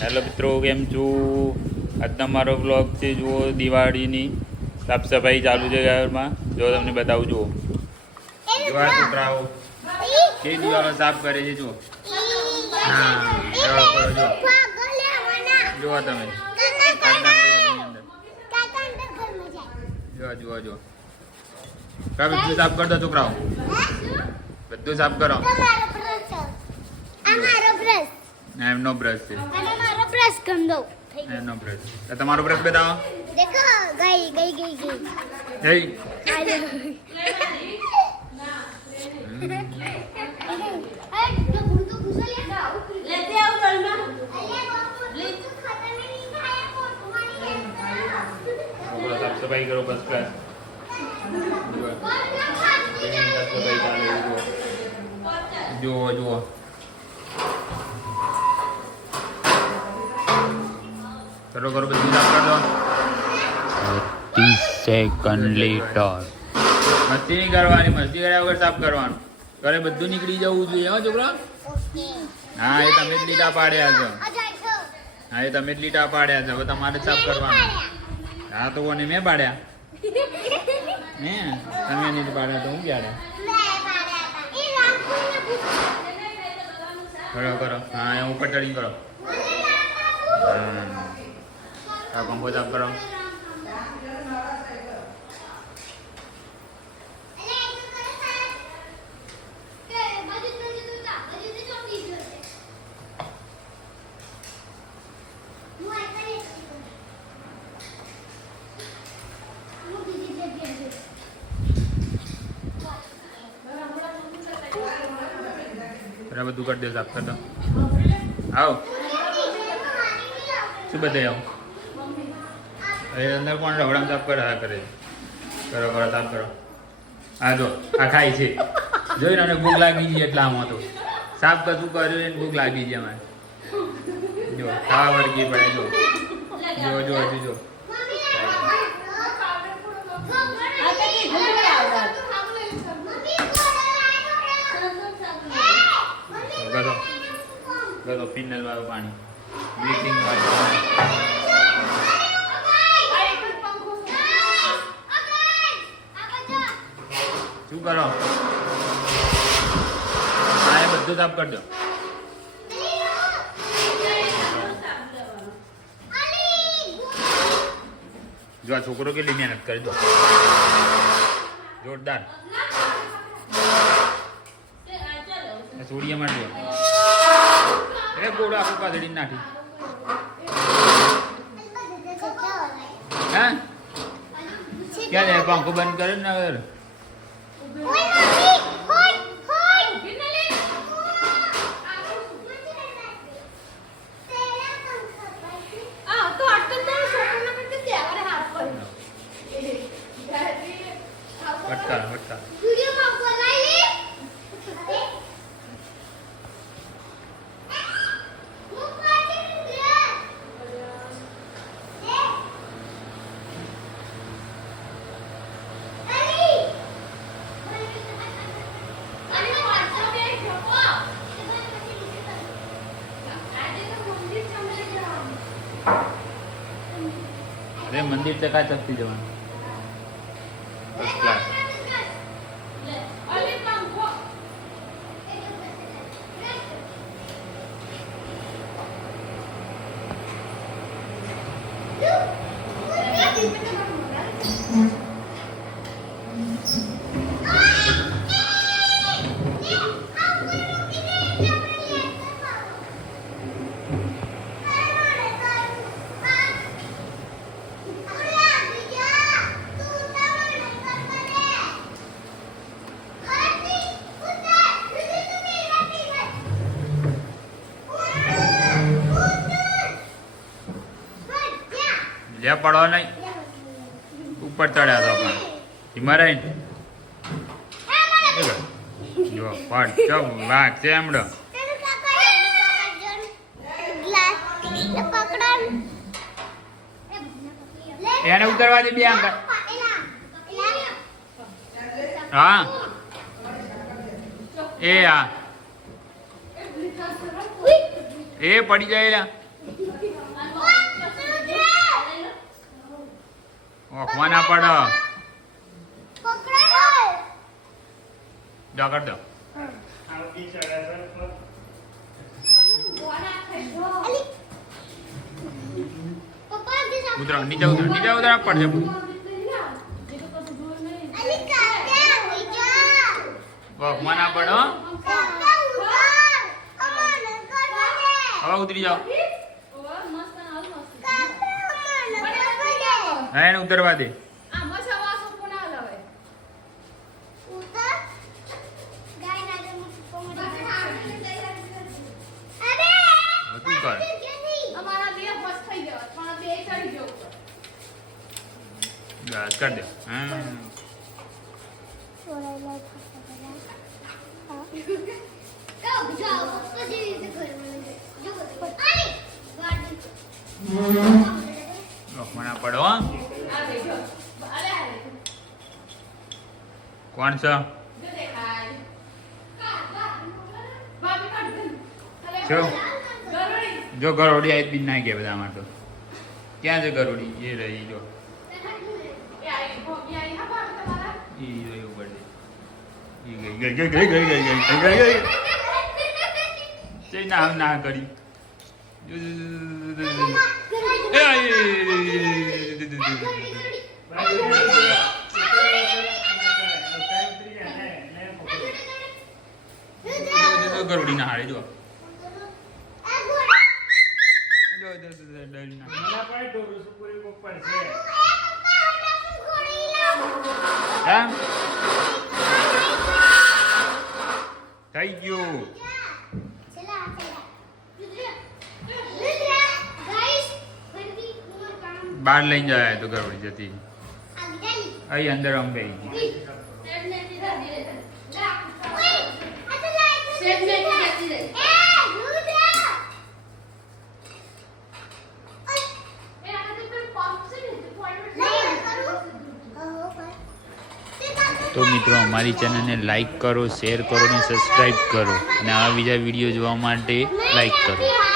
Hello મિત્રો કેમ છું? આજનો મારો બ્લોગ છે જુઓ દિવાળીની સાફ સફાઈ ચાલુ છે ઘરમાં. જો તમને બતાવું જુઓ. જોવા છોકરાઓ કે દિવાલો સાફ કરે છે જુઓ. હા જુઓ તમે અંદર જુઓ જુઓ જુઓ કા બધું સાફ કર દો છોકરાઓ બધું સાફ કરો. બ્રશ છે એમનો બ્રશ તો તમારો બ્રશ બતાવો. થઈ ગયો સાફ સફાઈ કરો બસ બ્રશ બતાવો દેખો ગઈ સફાઈ ગઈ ગઈ જુઓ જુઓ જુઓ કરો બધું સાફ કરી દો ત્રીસ સેકન્ડ લેટર મસ્તી નહીં કરવાની, મસ્તી કર્યા વગર સાફ કરવાનું. ઘરે બધું નીકળી જવું જોઈએ, હો, છોકરા? હા, એ તમે જ લીટા પાડ્યા છો. હા, એ તમે જ લીટા પાડ્યા છો, હવે તમારે જ સાફ કરવાનું. હા, તો કોને મેં પાડ્યા? હે તમે નહીં પાડ્યા, તો હું ક્યારે કરો કરો. હા, એ ઉપર ચડીને કરો. હા. આ પંખો સાફ કરો બધું કરી દો સાફ કરી દો આવો શું બધે આવો એ અંદર કોણ રવડામ તાપ કરે? હા કરે. કરો કરો તાપ કરો. હા જો આ ખાય છે. જોઈને અને ભૂખ લાગી ગઈ એટલા આમાં તો સાફ કશું કર્યું એને ભૂખ લાગી ગઈ અમારે. જો ખાવા વળગી પડે જો. જો જો હજુ જો. ગયો ગયો ફિનલ વાળું પાણી. બ્લીચિંગ વાળું પાણી. શું કરો હા એ બધું સાફ કરી દો જો આ છોકરો કેટલી મહેનત કરી દો જોરદાર આ સોડિયા માટે એ ગોળો આખું પાથડી નાખી હા ક્યાં જાય પંખો બંધ કરે ને હવે અરે મંદિર ચકા ચકતી જવાનું. લે પડો નહીં. ઉપર ચડ્યા તો પણ. હિમાલય જો પડ ચો વાઘ છે એમડો. એને ઉતરવા દે બે આંગળ હા એ હા. એ પડી જાય ઓખવા ના પડો કર દો. ઉતરા નીચે ઉતરો નીચે ઉતરો પડશે. ઓખવા ના પડો હવે ઉતરી જાઓ. હા એને ઉતરવા દે. બસ કર દે. હા. ઓખવા ના પડો. કોણ છે જો ગરોડી આવી બી ના ગયા બધા તો ક્યાં છે ગરોડી એ રહી જો ગઈ ગઈ ગઈ ગઈ ગઈ ગઈ ગઈ ગઈ ગઈ ના ના કરી ગરુડી ના હારે જો થઈ ગયું બહાર લઈને જાય તો ગરબડી જતી. અહીં અંદર બેહી તો મિત્રો, અમારી ચેનલને લાઈક કરો શેર કરો અને સબસ્ક્રાઈબ કરો. અને આવા બીજા વીડિયો જોવા માટે લાઈક કરો.